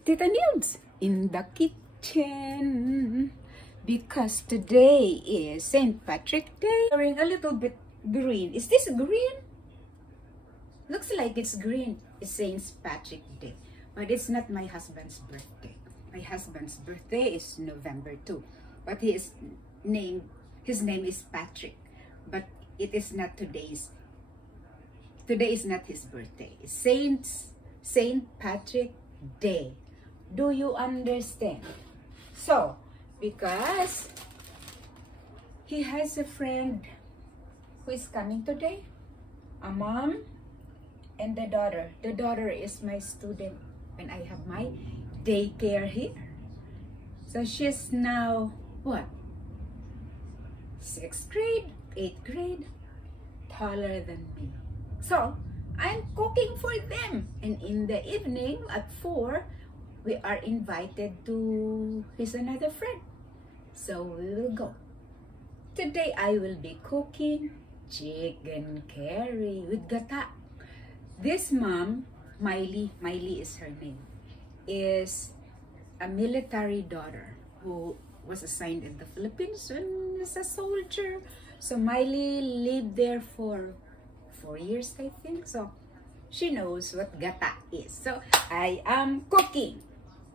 Tita Nils in the kitchen because today is St. Patrick's Day. Wearing a little bit green. Is this green? Looks like it's green. It's St. Patrick's Day, but it's not my husband's birthday. My husband's birthday is November 2, but his name is Patrick, but it is not today's. Today is not his birthday. It's Saint Patrick Day. Do you understand? So, because he has a friend who is coming today, a mom and the daughter. The daughter is my student when I have my daycare here. So she's now, what? 6th grade, 8th grade, taller than me. So, I'm cooking for them. And in the evening at 4, we are invited to his another friend. So we will go. Today I will be cooking chicken curry with gata. This mom, Miley is her name, is a military daughter who was assigned in the Philippines as a soldier. So Miley lived there for 4 years, I think. So she knows what gata is. So I am cooking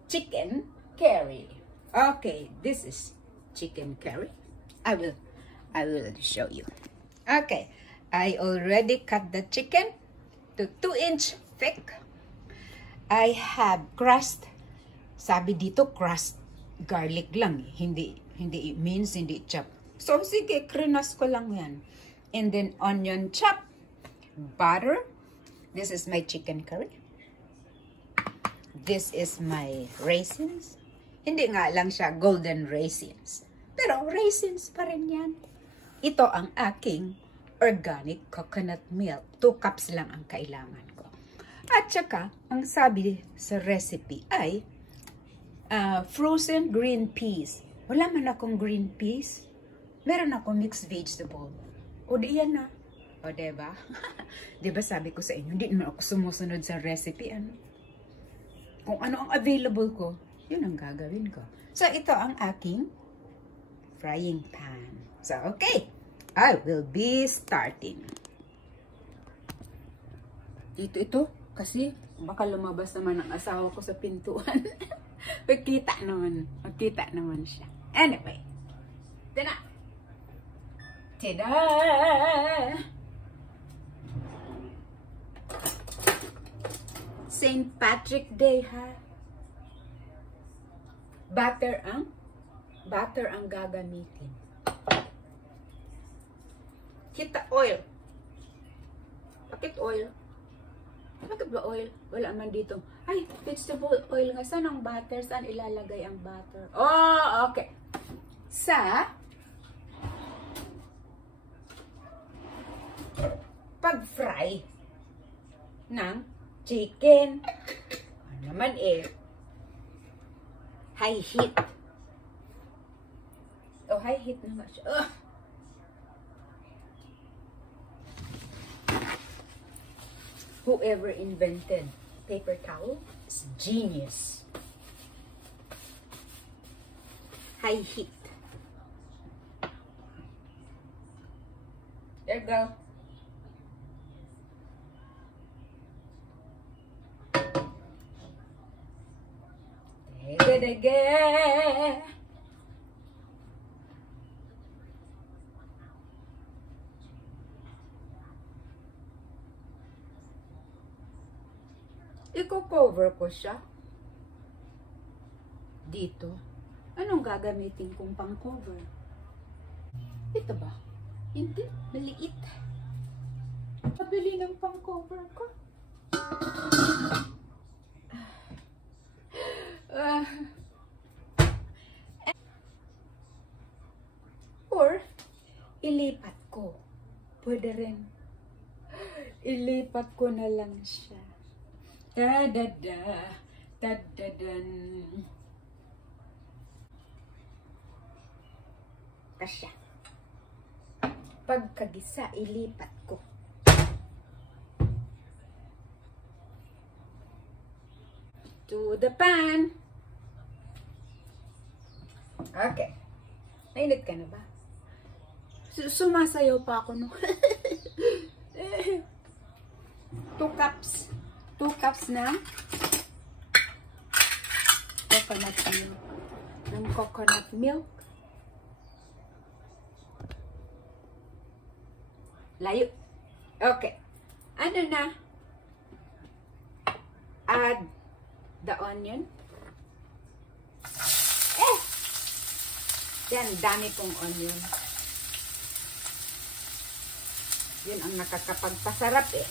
chicken curry. Okay, this is chicken curry. I will show you. Okay, I already cut the chicken to 2-inch thick. I have crushed, sabi dito crushed garlic lang, hindi mince, hindi chop. So sige, krinas ko lang yan. And then onion chop, butter. This is my chicken curry. This is my raisins. Hindi nga lang siya golden raisins, pero raisins pa rin yan. Ito ang aking organic coconut milk. 2 cups lang ang kailangan ko. At saka, ang sabi sa recipe ay frozen green peas. Wala man akong green peas. Meron akong mixed vegetable. O di yan na. O diba? Diba sabi ko sa inyo, hindi naman ako sumusunod sa recipe. Kung ano ang available ko, yun ang gagawin ko. So, ito ang aking frying pan. So, okay. I will be starting. Ito. Kasi, baka lumabas naman ang asawa ko sa pintuan. Magkita naman siya. Anyway. Tada! St. Patrick Day, ha? Butter ang gagamitin. Kita oil. Bakit oil? Bakit ba oil? Wala man dito. Ay, vegetable oil nga. Saan ang butter? Saan ilalagay ang butter? Oh, okay. Sa pag-fry ng chicken, ano naman high heat. Oh, high heat naman siya. Ugh. Whoever invented paper towel is genius. High heat. There you go. Again. Iko-cover ko siya dito. Anong gagamitin kong pang-cover? Ito ba? Hindi, maliit. Pabili ng pang-cover ko. Or ilipat ko. Pwede rin. Ilipat ko na lang siya. Da-da-da. Da-da-dan. Kasya. Pagkagisa, ilipat ko. to the pan. Okay. Nainit ka na ba? Sumasayaw pa ako no. 2 cups. 2 cups na coconut milk. Ng coconut milk. Layo. Okay. Ano na? Add the onion. Yan, dami pong onion. Yun ang nakakapagpasarap eh.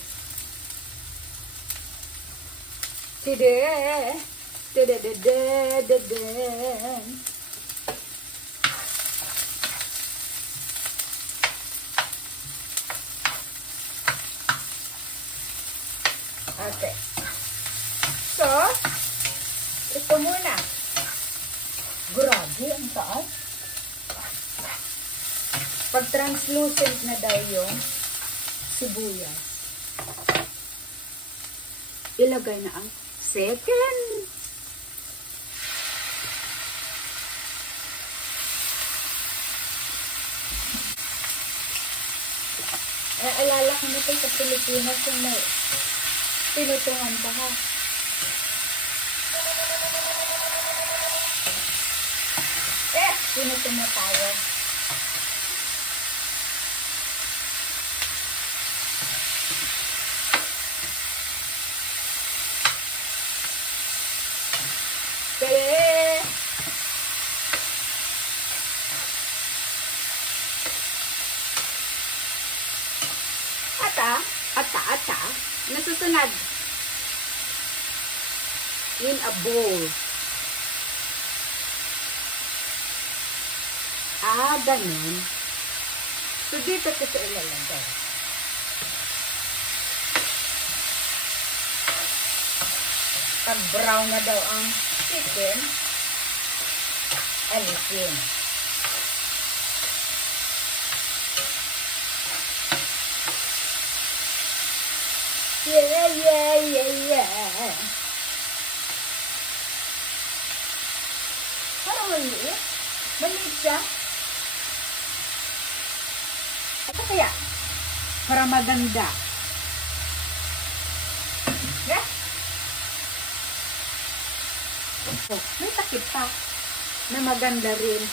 Okay. So, ito muna. Grabe, ang taas. Pag translucent na daw yung sibuyas, ilagay na ang second. Alala ko nito sa Pilipinas yung may pinutungan pa ha. Pinutungan na tayo. Ata, nasusunod in a bowl. Ganun. So, dito ito ilalagay. Pag brown na daw ang chicken, alisin. Yeah. Parang maliit. Maliit siya. Ano kaya? Para maganda. Yeah? Oh, may takip pa. Na maganda rin.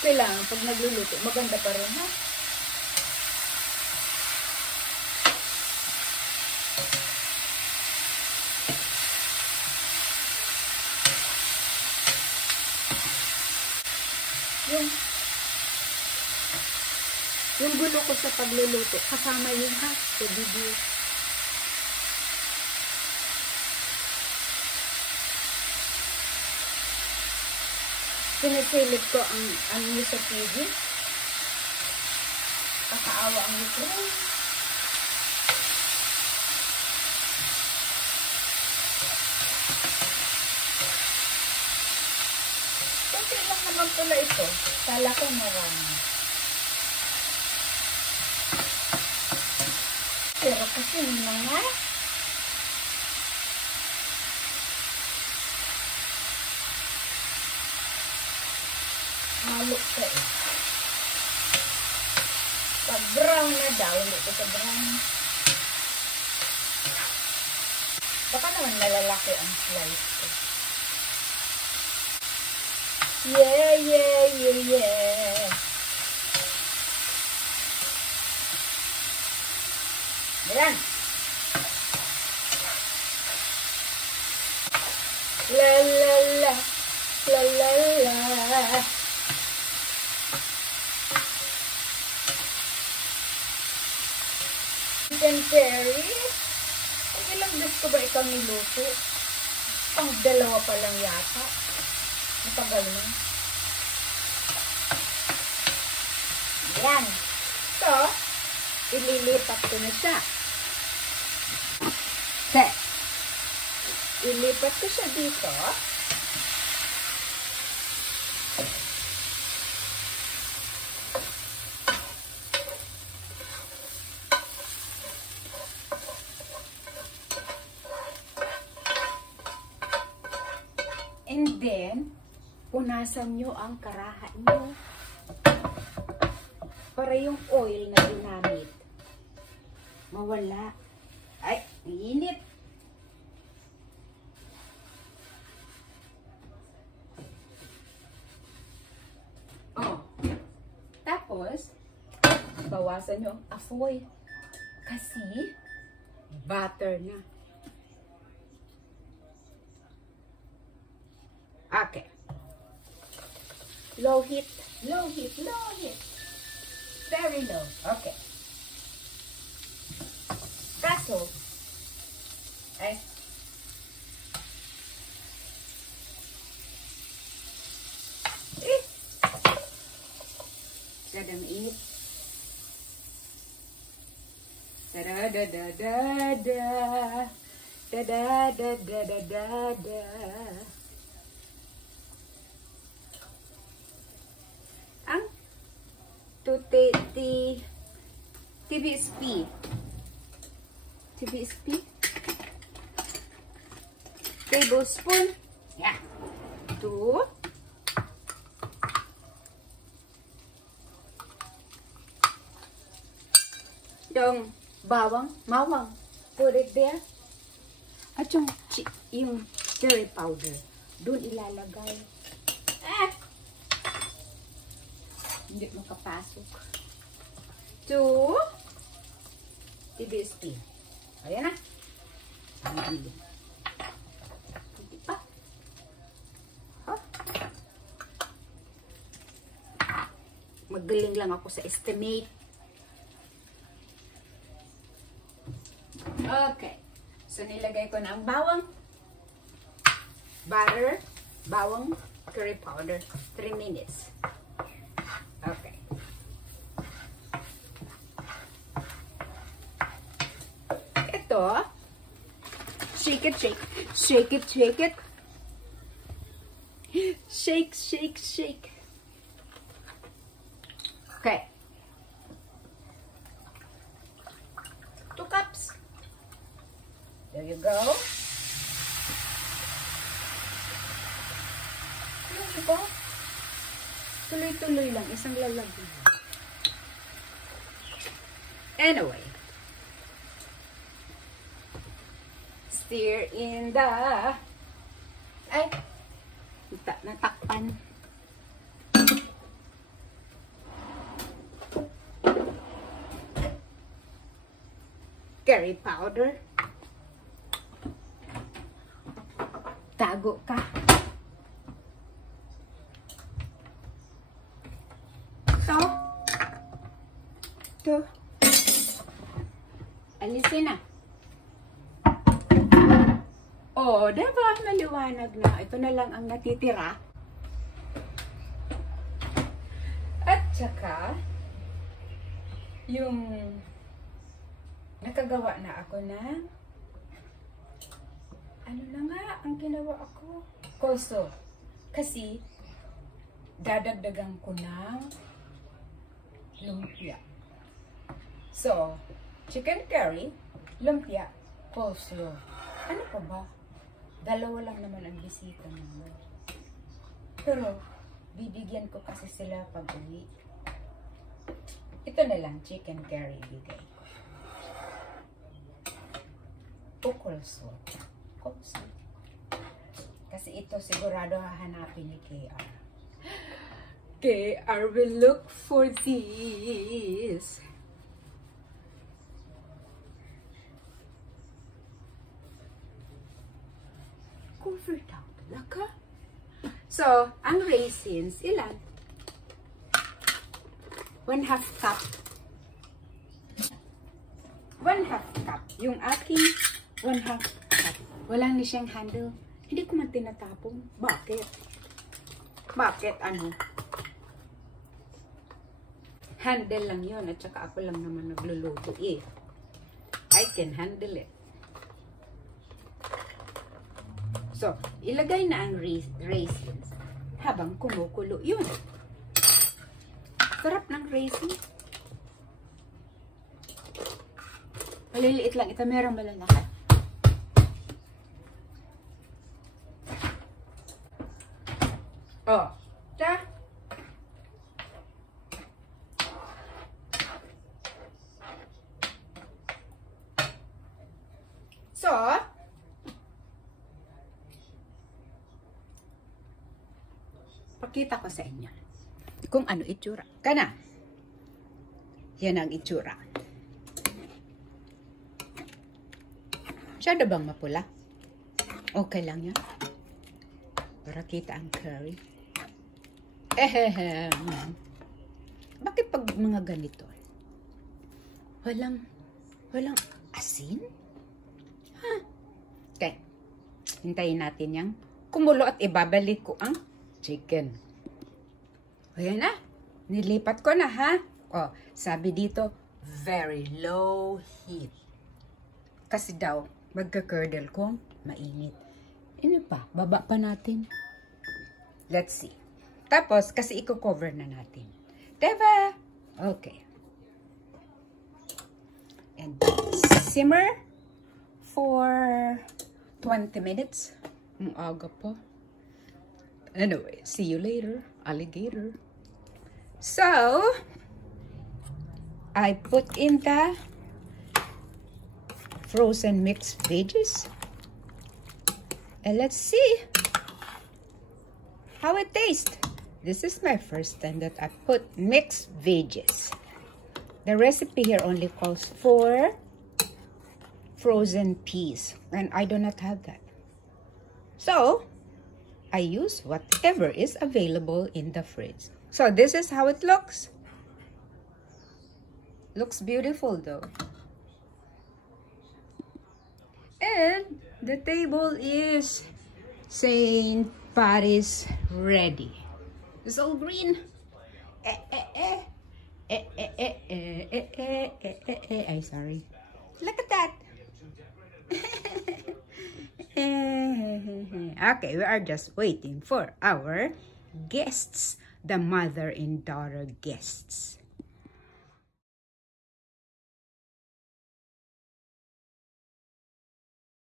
Kailangan pag nagluluto, maganda pa rin, ha? Yung gulo ko sa pagluluto, kasama yung sa video. Sinisilip ko ang sa TV. Kakaawa ang litro. Kunti lang naman pala ito. Kala ko marami. Pero kasi mga halo ka eh. Pag brown na daw, hindi ko sa brown. Baka naman nalalaki ang slice ko. Yeah. Ayan. La. Chicken curry. Ang ilang beses ko ba ikaw niluto? Pang 2 pa lang yata. Matagal na. Ayan. So, ililipat ko na siya. Okay. Ilipat ko siya dito. punasan nyo ang karaha nyo para yung oil na ginamit mawala. Ay, init. Oh. Tapos, bawasan nyo ang apoy. Kasi, butter na. Okay. Low heat. Low heat. Low heat. Very low. Okay. Kaso, ay, sadang init. Da-da-da-da-da. Da-da-da-da-da-da. Ang TBSP. Tablespoon. Yeah. 2. Yung mawang. Put it there. At yung curry powder. Doon ilalagay. Hindi makapasok. 2 TBSP. Ayan na. Hindi pa. Huh? Magaling lang ako sa estimate. Okay. So, nilagay ko na ang bawang, butter, bawang, curry powder. 3 minutes. Okay. Ito, shake it. Shake. Okay. 2 cups. There you go. Yung iba, tuloy-tuloy lang. Isang lalagyan. Anyway. Stir in the... Ay! Natakpan. Curry powder. Tago ka. Ito. Alisin na. Oh, diba? Maliwanag na. Ito na lang ang natitira. At saka, yung nakagawa na ako ng ano na nga ang ginawa ako? Koso. Kasi, dadagdagan ko ng lumpia. So, chicken curry, lumpia, coleslaw. Ano pa ba? 2 lang naman ang bisita naman. Pero, bibigyan ko kasi sila pag-uwi. Ito na lang, chicken curry bigay ko. O coleslaw. Kasi ito sigurado hahanapin ni KR. KR will look for this. Cover down talaga. So, ang raisins, ilan? 1/2 cup. 1/2 cup. Yung aking 1/2 cup. Wala ni siyang handle. Hindi ko man tinatapon. Bakit? Bakit? Ano? Handle lang yon at saka ako lang naman nagluluto eh. I can handle it. So, ilagay na ang raisins habang kumukulo yun. Sarap ng raisin. Maliliit lang. Ito merong malalaki. Oh, ta. So, pakita ko sa inyo kung ano itsura. Kana. Yan ang itsura. Masyado bang mapula? Okay lang yan. Para kita ang curry. Bakit pag mga ganito? Walang asin? Okay. Hintayin natin yang kumulo at ibabalik ko ang chicken. Ayan na. Nilipat ko na, ha? Oh, sabi dito, very low heat. Kasi daw, magka-curdle kung mainit. Ano pa? Baba pa natin. Let's see. Tapos, kasi i-cover na natin. Diba? Okay. And simmer for 20 minutes. Ang aga pa. Anyway, see you later, alligator. So, I put in the frozen mixed veggies. And let's see how it tastes. This is my first time that I put mixed veggies. The recipe here only calls for frozen peas, and I do not have that. So, I use whatever is available in the fridge. So, this is how it looks. Looks beautiful though. And the table is St. Patty's ready. It's all green. I'm sorry. Look at that. Okay, we are just waiting for our guests, the mother and daughter guests.